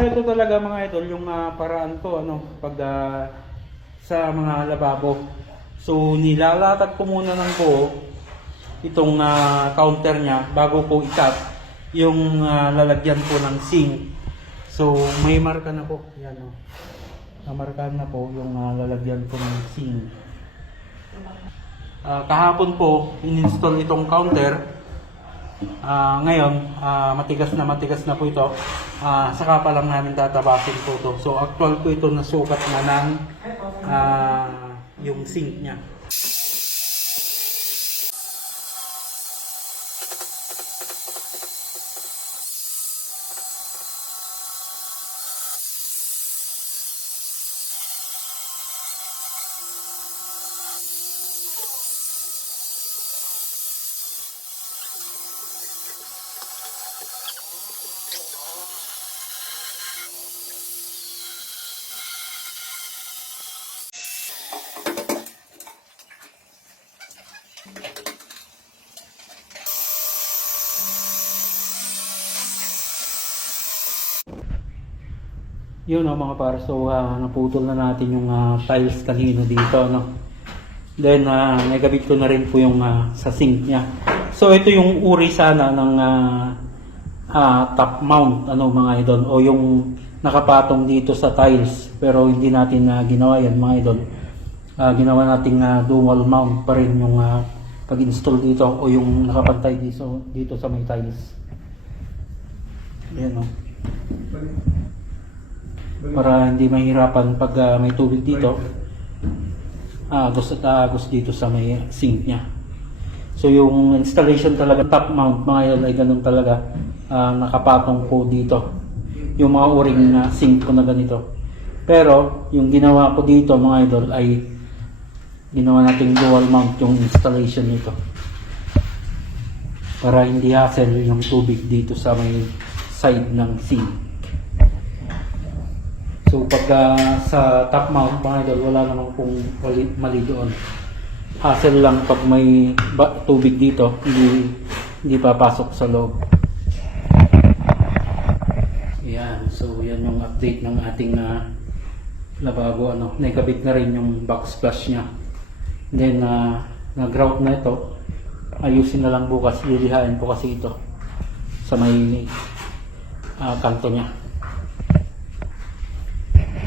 ito talaga mga idol, yung paraan ko pag sa mga lababo. So nilalatag ko muna ng buo itong counter niya bago ko i-cut yung lalagyan ko ng sink. So may marka na po, yan namarkahan na po yung lalagyan ko ng sink. Kahapon po in-install itong counter. Ngayon matigas na po ito. Saka pa lang namin tatabasin po ito. So actual po ito nasukat na ng yung sink niya. Yun mga par, so naputol na natin yung tiles kanino dito Then nagabit ko na rin po yung sa sink niya. So ito yung uri sana ng top mount mga idol, o yung nakapatong dito sa tiles, pero hindi natin ginawa yan mga idol. Ginawa nating dual mount pa rin yung pag-install dito, o yung nakapantay dito sa may tiles. Ayan para hindi mahirapan pag may tubig dito, agos at agos dito sa may sink niya. So yung installation talaga top mount mga idol ay ganun talaga, nakapatong po dito yung mga uring sink ko na ganito. Pero yung ginawa ko dito mga idol ay ginawa nating dual mount yung installation nito para hindi hassle yung tubig dito sa may side ng sink. So pag sa top mount mga idol, wala namang pong mali doon. Hassle lang pag may tubig dito, hindi papasok sa loob. Yan, so yan yung update ng ating lababo. Nakabit na rin yung backsplash niya. Then nag-grout na ito. Ayusin na lang bukas, lilihain ko kasi ito sa may kanto niya.